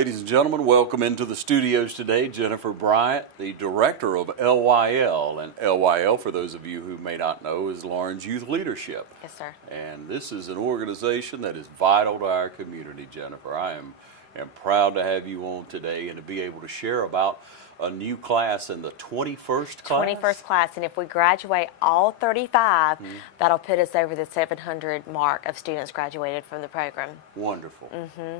Ladies and gentlemen, welcome into the studios today. Jennifer Bryant, the director of LYL. And LYL, for those of you who may not know, is Lawrence Youth Leadership. Yes, sir. And this is an organization that is vital to our community, Jennifer. I am proud to have you on today and to be able to share about a new class in the 21st class. 21st class, and if we graduate all 35, that'll put us over the 700 mark of students graduated from the program. Wonderful.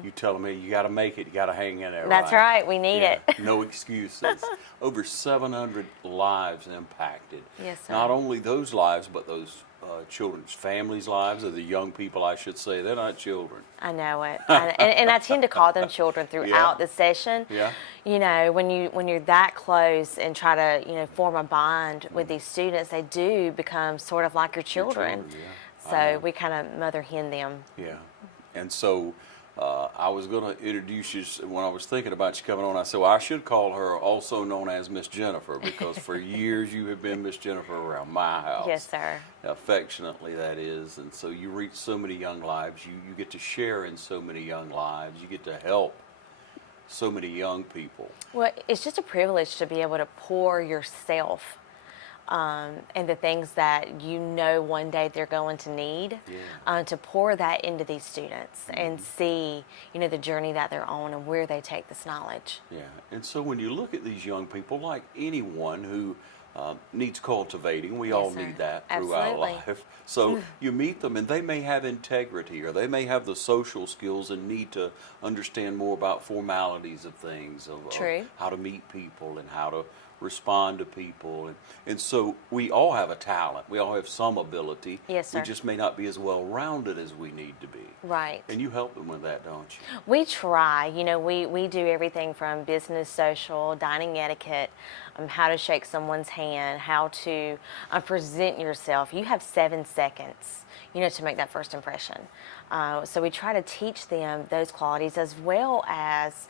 You telling me you got to make it, you got to hang in there. That's right, we need it. No excuses. Over 700 lives impacted. Yes, sir. Not only those lives, but those children's families' lives, or the young people, I should say. They're not children. I know it, and I tend to call them children throughout the session. Yeah. You know, when you're that close and try to form a bond with these students, they do become sort of like your children. So we kind of mother hen them. Yeah, and so I was going to introduce you when I was thinking about you coming on. I said, well, I should call her also known as Miss Jennifer, because for years you have been Miss Jennifer around my house. Yes, sir. Affectionately, that is. And so you reach so many young lives. You get to share in so many young lives. You get to help so many young people. Well, it's just a privilege to be able to pour yourself and the things that you know one day they're going to need, to pour that into these students and see, the journey that they're on and where they take this knowledge. Yeah, and so when you look at these young people, like anyone who needs cultivating, we all need that throughout life. So you meet them and they may have integrity, or they may have the social skills and need to understand more about formalities of things, of how to meet people and how to respond to people, and so we all have a talent. We all have some ability. Yes, sir. We just may not be as well rounded as we need to be. Right. And you help them with that, don't you? We try. We do everything from business, social, dining etiquette, how to shake someone's hand, how to present yourself. You have 7 seconds, to make that first impression. So we try to teach them those qualities, as well as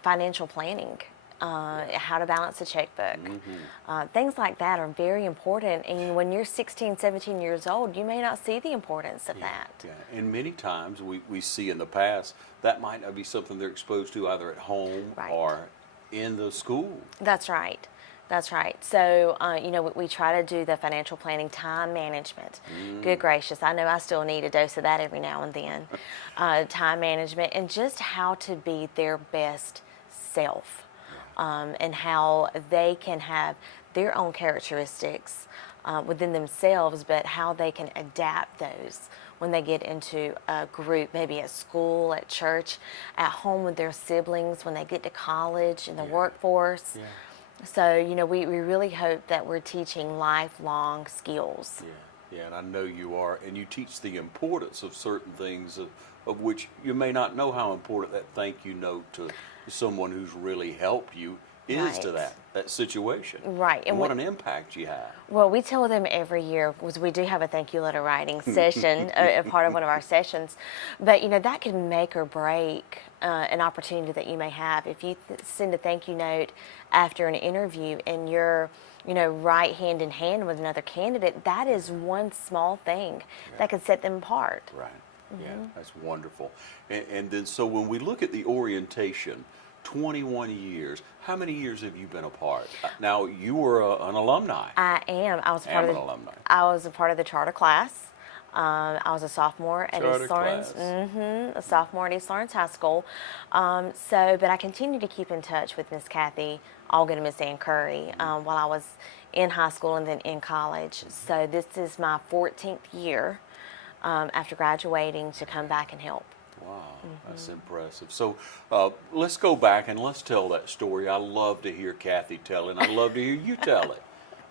financial planning. How to balance a checkbook. Things like that are very important, and when you're 16, 17 years old, you may not see the importance of that. Yeah, and many times we see in the past that might not be something they're exposed to either at home or in the school. That's right. That's right. So, we try to do the financial planning, time management. Good gracious, I know I still need a dose of that every now and then. Time management, and just how to be their best self. And how they can have their own characteristics within themselves, but how they can adapt those when they get into a group, maybe at school, at church, at home with their siblings, when they get to college, in the workforce. So, we really hope that we're teaching lifelong skills. Yeah, and I know you are, and you teach the importance of certain things of which you may not know how important that thank you note to someone who's really helped you is to that situation. Right. And what an impact you have. Well, we tell them every year, because we do have a thank you letter writing session, a part of one of our sessions, but that can make or break an opportunity that you may have. If you send a thank you note after an interview and you're right hand in hand with another candidate, that is one small thing that could set them apart. Right. Yeah, that's wonderful. And then, so when we look at the orientation, 21 years, how many years have you been a part? Now, you were an alumni. I am. I was a part of the charter class. I was a sophomore at East Lawrence. A sophomore at East Lawrence High School. But I continue to keep in touch with Miss Kathy Allgood and Miss Ann Curry while I was in high school and then in college. So this is my 14th year after graduating to come back and help. Wow, that's impressive. So let's go back and let's tell that story. I love to hear Kathy tell it, and I love to hear you tell it.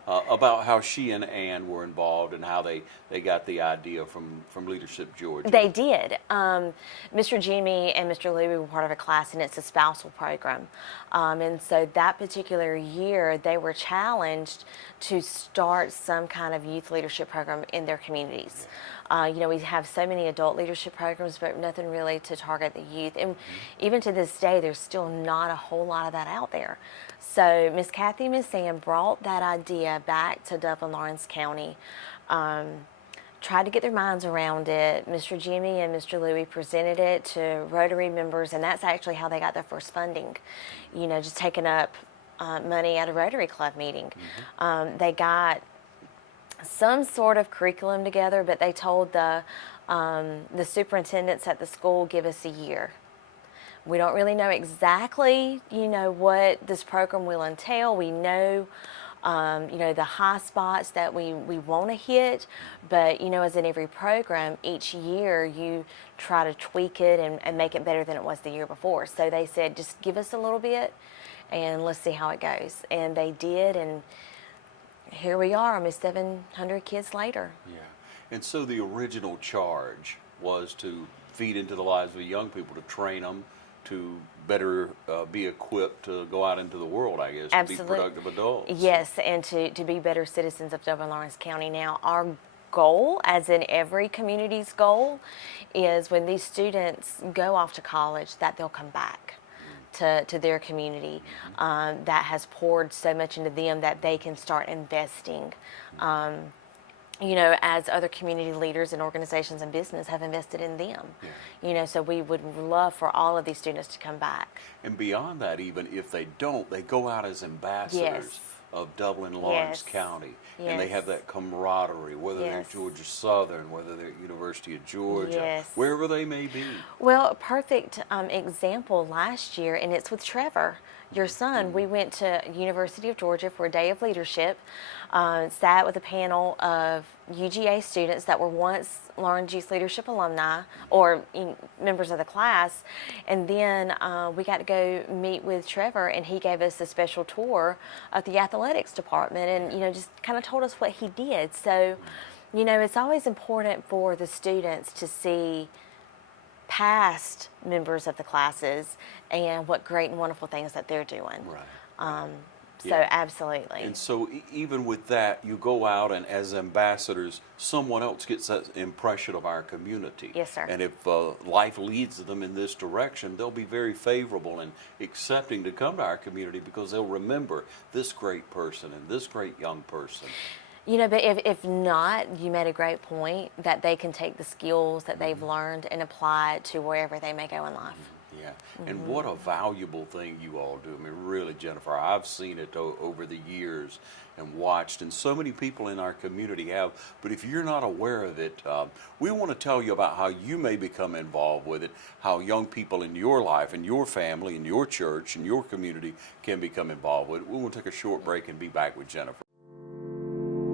About how she and Ann were involved and how they got the idea from Leadership Georgia. They did. Mr. Jimmy and Mr. Louie were part of a class, and it's a spousal program. And so that particular year, they were challenged to start some kind of youth leadership program in their communities. We have so many adult leadership programs, but nothing really to target the youth. And even to this day, there's still not a whole lot of that out there. So Miss Kathy and Miss Ann brought that idea back to Dublin Lawrence County tried to get their minds around it. Mr. Jimmy and Mr. Louie presented it to Rotary members, and that's actually how they got their first funding. Just taking up money at a Rotary Club meeting. They got some sort of curriculum together, but they told the superintendents at the school, give us a year. We don't really know exactly, what this program will entail. We know, the high spots that we want to hit, but, as in every program, each year you try to tweak it and make it better than it was the year before. So they said, just give us a little bit and let's see how it goes. And they did, and here we are, almost 700 kids later. Yeah. And so the original charge was to feed into the lives of young people, to train them to better be equipped to go out into the world, I guess, Absolutely. to be productive adults. Yes, and to be better citizens of Dublin-Lawrence County. Now, our goal, as in every community's goal, is when these students go off to college, that they'll come back to their community that has poured so much into them that they can start investing. As other community leaders and organizations and business have invested in them. Yeah. So we would love for all of these students to come back. And beyond that, even if they don't, they go out as ambassadors of Dublin-Lawrence County. Yes. And they have that camaraderie, whether they're Georgia Southern, whether they're at University of Georgia, wherever they may be. Well, a perfect example last year, and it's with Trevor, your son. We went to University of Georgia for a day of leadership, sat with a panel of UGA students that were once Lawrence Youth Leadership alumni or members of the class, and then we got to go meet with Trevor, and he gave us a special tour of the athletics department, and just kind of told us what he did. So, it's always important for the students to see past members of the classes and what great and wonderful things that they're doing. Right. So absolutely. And so even with that, you go out and as ambassadors, someone else gets that impression of our community. Yes, sir. And if life leads them in this direction, they'll be very favorable and accepting to come to our community because they'll remember this great person and this great young person. But if not, you made a great point that they can take the skills that they've learned and apply it to wherever they may go in life. Yeah, and what a valuable thing you all do. I mean, really, Jennifer, I've seen it over the years and watched, and so many people in our community have. But if you're not aware of it, we want to tell you about how you may become involved with it, how young people in your life, in your family, in your church, in your community can become involved with it. We will take a short break and be back with Jennifer.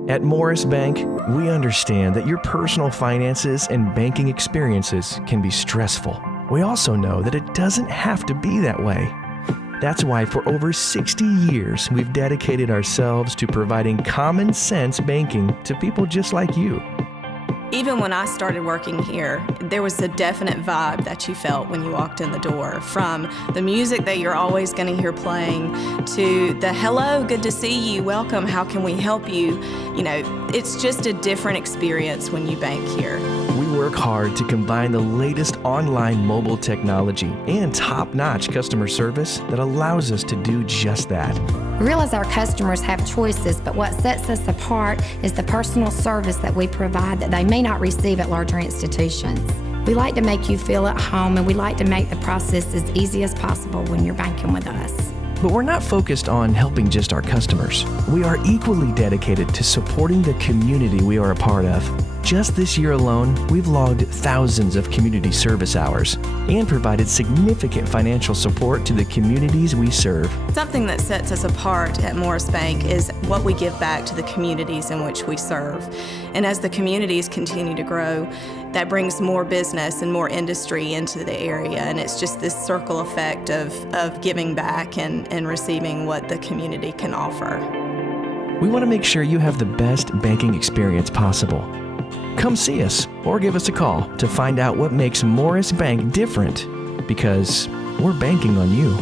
At Morris Bank, we understand that your personal finances and banking experiences can be stressful. We also know that it doesn't have to be that way. That's why for over 60 years, we've dedicated ourselves to providing common sense banking to people just like you. Even when I started working here, there was a definite vibe that you felt when you walked in the door, from the music that you're always going to hear playing to the hello, good to see you, welcome, how can we help you? It's just a different experience when you bank here. We work hard to combine the latest online mobile technology and top-notch customer service that allows us to do just that. We realize our customers have choices, but what sets us apart is the personal service that we provide that they may not receive at larger institutions. We like to make you feel at home, and we like to make the process as easy as possible when you're banking with us. But we're not focused on helping just our customers. We are equally dedicated to supporting the community we are a part of. Just this year alone, we've logged thousands of community service hours and provided significant financial support to the communities we serve. Something that sets us apart at Morris Bank is what we give back to the communities in which we serve. And as the communities continue to grow, that brings more business and more industry into the area, and it's just this circle effect of giving back and receiving what the community can offer. We want to make sure you have the best banking experience possible. Come see us or give us a call to find out what makes Morris Bank different, because we're banking on you.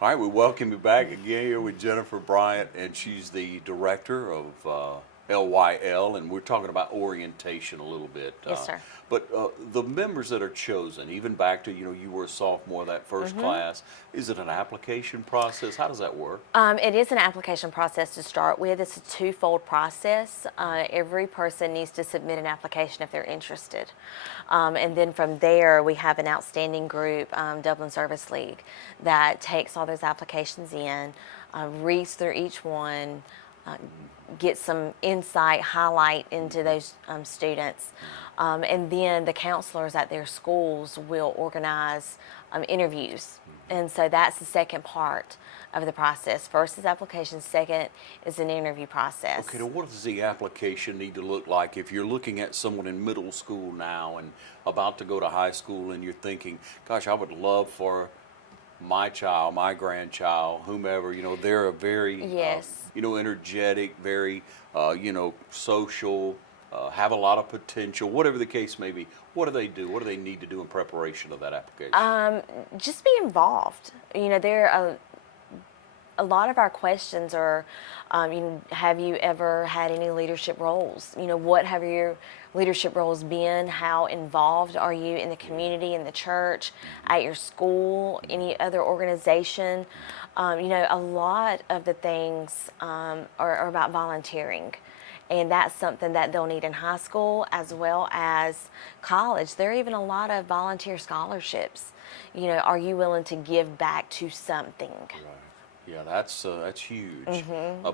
All right, we welcome you back again here with Jennifer Bryant, and she's the director of Lyl, and we're talking about orientation a little bit. Yes, sir. But the members that are chosen, even back to, you were a sophomore, that first class, is it an application process? How does that work? It is an application process to start with. It's a twofold process. Every person needs to submit an application if they're interested. And then from there, we have an outstanding group, Dublin Service League, that takes all those applications in, reads through each one, get some insight, highlight into those students. And then the counselors at their schools will organize interviews. And so that's the second part of the process. First is application, second is an interview process. Okay, now what does the application need to look like if you're looking at someone in middle school now and about to go to high school and you're thinking, gosh, I would love for my child, my grandchild, whomever, they're a very, Yes. Energetic, very, social, have a lot of potential, whatever the case may be. What do they do? What do they need to do in preparation of that application? Just be involved. There are a lot of our questions are, have you ever had any leadership roles? What have your leadership roles been? How involved are you in the community, in the church, at your school, any other organization? A lot of the things are about volunteering. And that's something that they'll need in high school as well as college. There are even a lot of volunteer scholarships. Are you willing to give back to something? Right. Yeah, that's huge.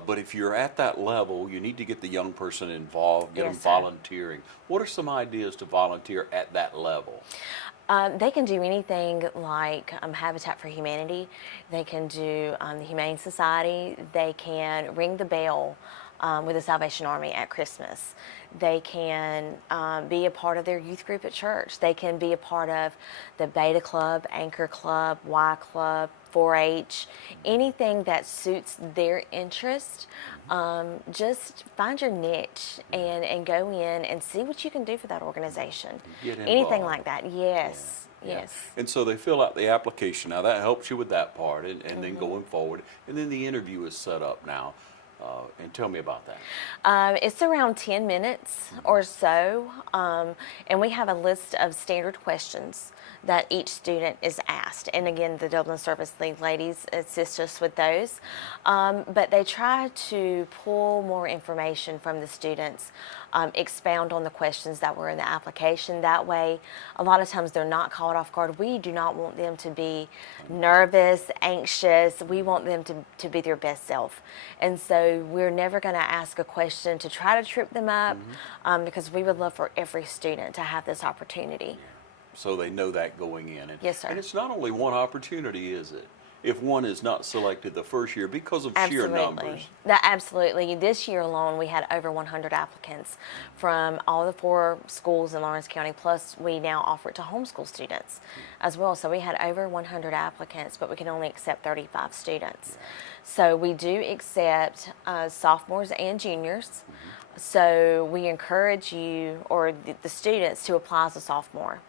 But if you're at that level, you need to get the young person involved, get them Yes, sir. volunteering. What are some ideas to volunteer at that level? They can do anything like Habitat for Humanity. They can do the Humane Society. They can ring the bell with the Salvation Army at Christmas. They can be a part of their youth group at church. They can be a part of the Beta Club, Anchor Club, Y Club, 4-H, anything that suits their interest. Just find your niche and go in and see what you can do for that organization. Get Anything involved. like that, yes. Yeah. Yes. And so they fill out the application. Now that helps you with that part, and then going forward. And then the interview is set up now. And tell me about that. It's around 10 minutes or so, and we have a list of standard questions that each student is asked. And again, the Dublin Service League ladies assist us with those. But they try to pull more information from the students, expound on the questions that were in the application. That way, a lot of times they're not caught off guard. We do not want them to be nervous, anxious. We want them to be their best self. And so we're never going to ask a question to try to trip them up, because we would love for every student to have this opportunity. So they know that going in. And, Yes, sir. And it's not only one opportunity, is it? If one is not selected the first year because of sheer numbers. Absolutely. This year alone, we had over 100 applicants from all the 4 schools in Lawrence County, plus we now offer it to homeschool students as well. So we had over 100 applicants, but we can only accept 35 students. So we do accept sophomores and juniors. So we encourage you, or the students, to apply as a sophomore.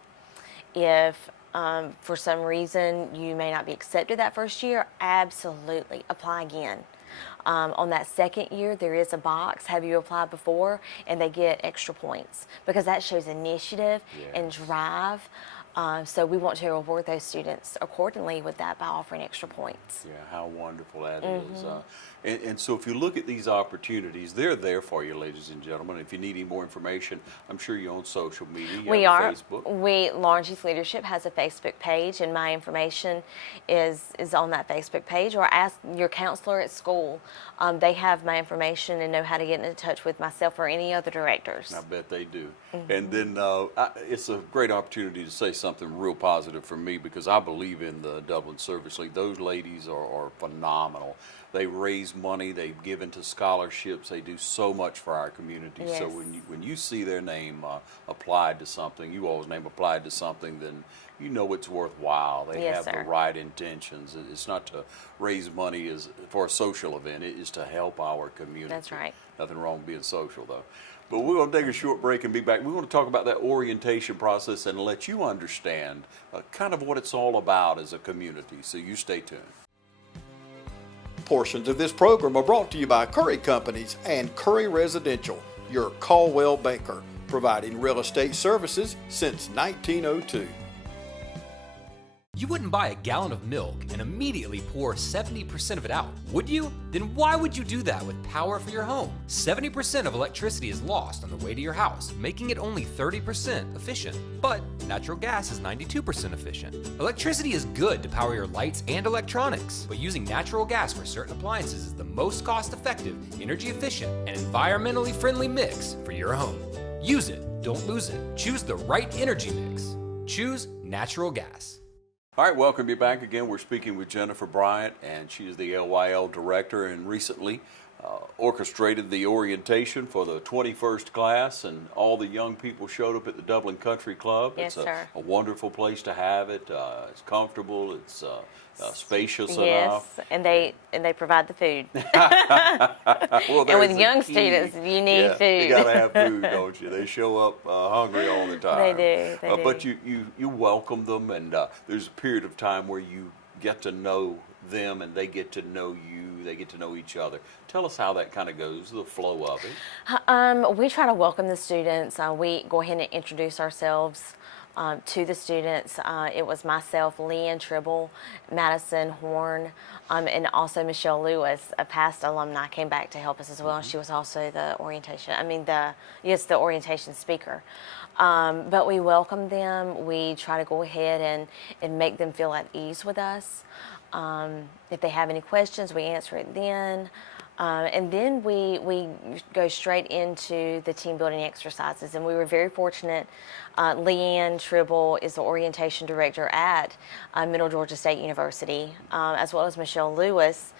If for some reason you may not be accepted that first year, absolutely apply again. On that second year, there is a box, have you applied before? And they get extra points because that shows initiative and drive. So we want to reward those students accordingly with that by offering extra points. Yeah, how wonderful that is. And so if you look at these opportunities, they're there for you, ladies and gentlemen. If you need any more information, I'm sure you're on social media. You We have are. Facebook. Lawrence Youth Leadership has a Facebook page, and my information is on that Facebook page. Or ask your counselor at school. They have my information and know how to get in touch with myself or any other directors. I bet they do. And then it's a great opportunity to say something real positive for me, because I believe in the Dublin Service League. Those ladies are phenomenal. They raise money, they give into scholarships, they do so much for our community. Yes. So when you see their name applied to something, you all's name applied to something, then you know it's worthwhile. They Yes, have sir. the right intentions. It's not to raise money for a social event, it is to help our community. That's right. Nothing wrong with being social, though. But we're going to take a short break and be back. We want to talk about that orientation process and let you understand kind of what it's all about as a community. So you stay tuned. Portions of this program are brought to you by Curry Companies and Curry Residential, your Caldwell banker, providing real estate services since 1902. You wouldn't buy a gallon of milk and immediately pour 70% of it out, would you? Then why would you do that with power for your home? 70% of electricity is lost on the way to your house, making it only 30% efficient. But natural gas is 92% efficient. Electricity is good to power your lights and electronics, but using natural gas for certain appliances is the most cost-effective, energy-efficient, and environmentally friendly mix for your home. Use it, don't lose it. Choose the right energy mix. Choose natural gas. All right, welcome you back again. We're speaking with Jennifer Bryant, and she is the LYL director and recently orchestrated the orientation for the 21st class, and all the young people showed up at the Dublin Country Club. Yes, it's sir. a wonderful place to have it. It's comfortable. It's spacious Yes, enough. and they provide the food. Well, And with there's young the key. students, you need Yeah, food. You gotta have food, don't you? They show up hungry all the time. They do. But you welcome them, and there's a period of time where you get to know them, and they get to know you. They get to know each other. Tell us how that kind of goes, the flow of it. We try to welcome the students. We go ahead and introduce ourselves to the students. It was myself, Leanne Tribble, Madison Horn, and also Michelle Lewis, a past alumni, came back to help us as well. She was also the orientation speaker. But we welcome them. We try to go ahead and make them feel at ease with us. If they have any questions, we answer it then. And then we go straight into the team building exercises. And we were very fortunate. Leanne Tribble is the orientation director at Middle Georgia State University, as well as Michelle Lewis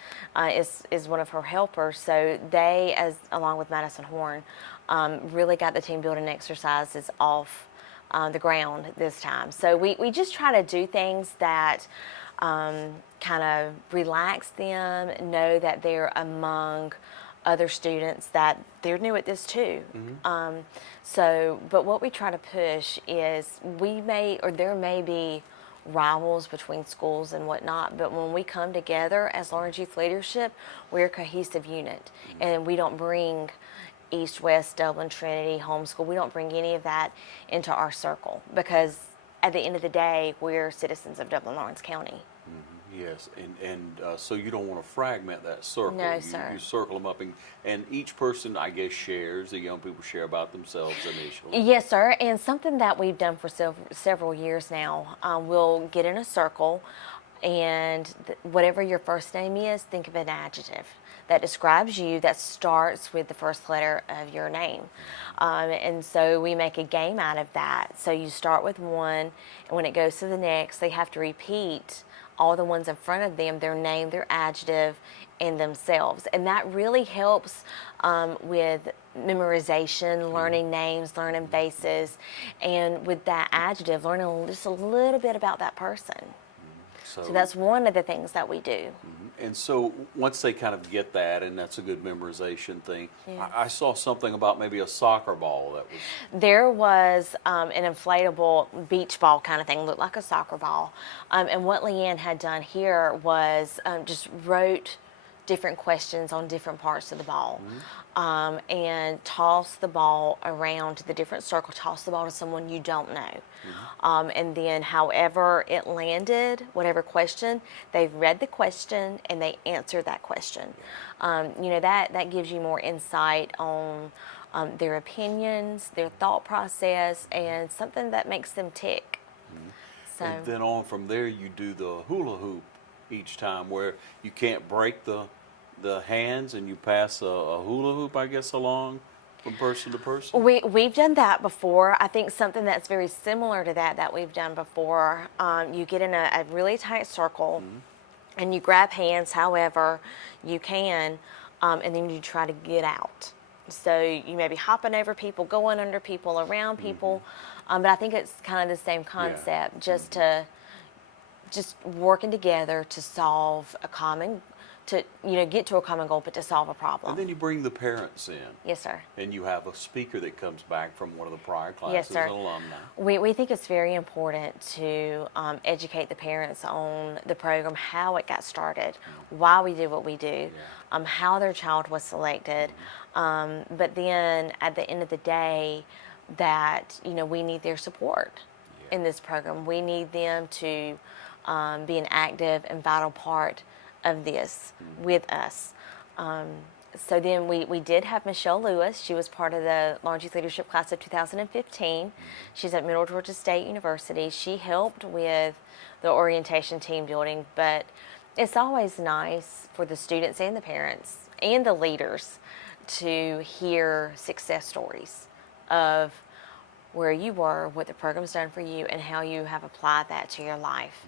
is one of her helpers. So they, along with Madison Horn, really got the team building exercises off the ground this time. So we just try to do things that kind of relax them, know that they're among other students, that they're new at this too. But what we try to push is there may be rivals between schools and whatnot, but when we come together as Lawrence Youth Leadership, we're a cohesive unit, and we don't bring East, West, Dublin, Trinity, homeschool, we don't bring any of that into our circle, because at the end of the day, we're citizens of Dublin-Lawrence County. Yes, and so you don't want to fragment that circle. No, sir. You circle them up, and each person, I guess, shares. The young people share about themselves initially. Yes, sir. And something that we've done for several years now, we'll get in a circle, and whatever your first name is, think of an adjective that describes you that starts with the first letter of your name. And so we make a game out of that. So you start with one, and when it goes to the next, they have to repeat all the ones in front of them, their name, their adjective, and themselves. And that really helps with memorization, learning names, learning faces, and with that adjective, learning just a little bit about that person. So that's one of the things that we do. And so once they kind of get that, and that's a good memorization thing, Yeah. I saw something about maybe a soccer ball that was... There was an inflatable beach ball kind of thing, looked like a soccer ball. And what Leanne had done here was just wrote different questions on different parts of the ball, and toss the ball around the different circles, toss the ball to someone you don't know. And then however it landed, whatever question, they've read the question and they answered that question. That gives you more insight on their opinions, their thought process, and something that makes them tick. So. And then on from there, you do the hula hoop each time, where you can't break the hands, and you pass a hula hoop, I guess, along from person to person? We've done that before. I think something that's very similar to that we've done before, you get in a really tight circle, and you grab hands however you can, and then you try to get out. So you may be hopping over people, going under people, around people, but I think it's kind of the same concept, just working together to solve a common to get to a common goal, but to solve a problem. And then you bring the parents in. Yes, sir. And you have a speaker that comes back from one of the prior classes, Yes, sir. an alumni. We think it's very important to educate the parents on the program, how it got started, why we do what we do, how their child was selected. But then at the end of the day, that we need their support in this program. We need them to be an active and vital part of this with us. So then we did have Michelle Lewis. She was part of the Laurens Youth Leadership Class of 2015. She's at Middle Georgia State University. She helped with the orientation team building, but it's always nice for the students and the parents and the leaders to hear success stories of where you were, what the program's done for you, and how you have applied that to your life.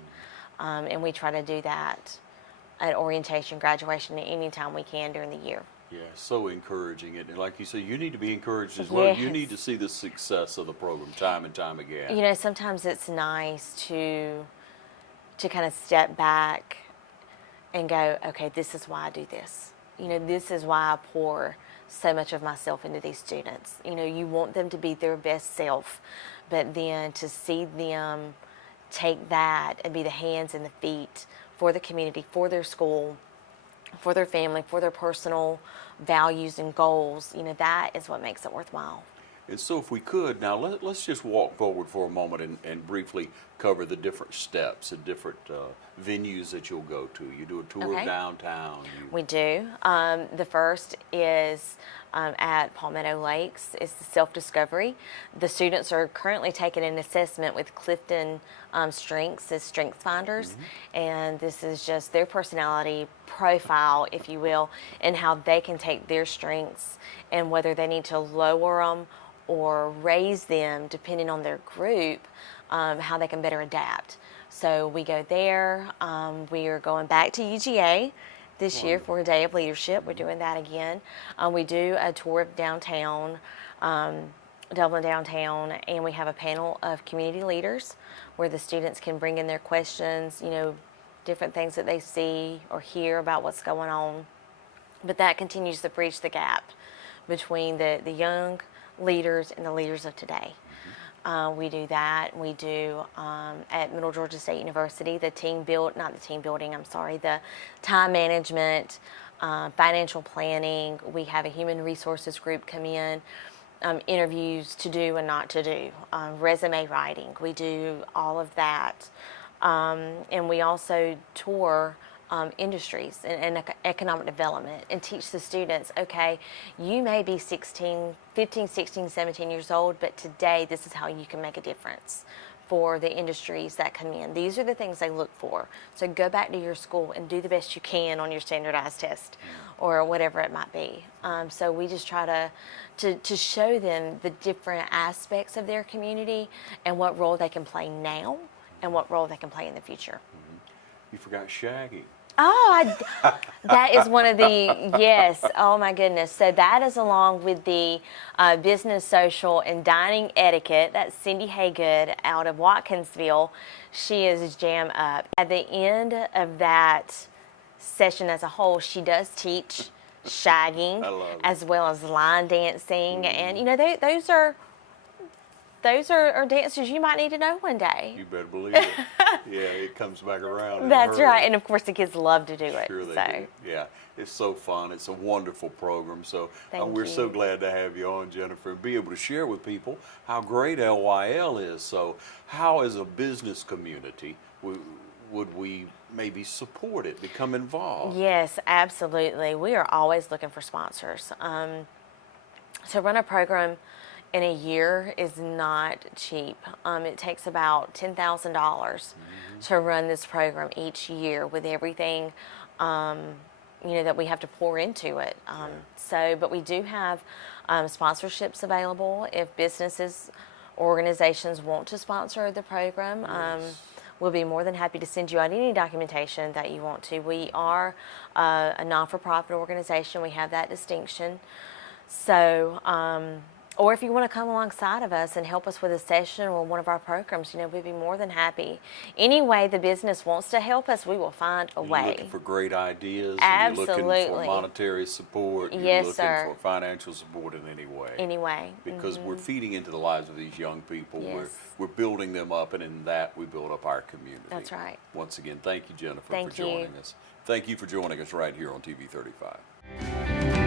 And we try to do that at orientation, graduation, any time we can during the year. Yeah, so encouraging. And like you say, you need to be encouraged as well. You Yes. need to see the success of the program time and time again. Sometimes it's nice to kind of step back and go, okay, this is why I do this. This is why I pour so much of myself into these students. You want them to be their best self, but then to see them take that and be the hands and the feet for the community, for their school, for their family, for their personal values and goals, that is what makes it worthwhile. And so if we could, now let's just walk forward for a moment and briefly cover the different steps and different venues that you'll go to. You do a tour Okay. of downtown. We do. The first is at Palmetto Lakes. It's the self-discovery. The students are currently taking an assessment with Clifton Strengths as Strengths Finders, and this is just their personality profile, if you will, and how they can take their strengths and whether they need to lower them or raise them depending on their group, how they can better adapt. So we go there. We are going back to UGA this year for a day of leadership. We're doing that again. We do a tour of downtown, Dublin downtown, and we have a panel of community leaders where the students can bring in their questions, different things that they see or hear about what's going on. But that continues to bridge the gap between the young leaders and the leaders of today. We do that. We do at Middle Georgia State University, the time management, financial planning. We have a human resources group come in, interviews to do and not to do, resume writing. We do all of that. And we also tour industries and economic development and teach the students, okay, you may be 15, 16, 17 years old, but today this is how you can make a difference for the industries that come in. These are the things they look for. So go back to your school and do the best you can on your standardized test or whatever it might be. So we just try to show them the different aspects of their community and what role they can play now and what role they can play in the future. You forgot Shaggy. Oh, that is one of the, yes, oh my goodness. So that is along with the business, social, and dining etiquette. That's Cindy Haygood out of Watkinsville. She is jam up. At the end of that session as a whole, she does teach shagging as well as line dancing. And, those are dances you might need to know one day. You better believe it. Yeah, it comes back around. That's right. And of course the kids love to do it. Sure they do. Yeah, it's so fun. It's a wonderful program. So we're you. so glad to have you on, Jennifer, and be able to share with people how great LYL is. So how, as a business community, would we maybe support it, become involved? Yes, absolutely. We are always looking for sponsors. To run a program in a year is not cheap. It takes about $10,000 to run this program each year with everything, that we have to pour into it. But we do have sponsorships available if businesses or organizations want to sponsor the program. We'll be more than happy to send you out any documentation that you want to. We are a non-for-profit organization. We have that distinction. So Or if you want to come alongside of us and help us with a session or one of our programs, we'd be more than happy. Any way the business wants to help us, we will find a way. You're looking for great ideas. Absolutely. And you're looking for monetary support. You're Yes, looking sir. for financial support in any way. Any way. Because we're feeding into the lives of these young people. Yes. We're building them up, and in that we build up our community. That's right. Once again, thank you, Jennifer, Thank for you. joining us. Thank you for joining us right here on TV 35.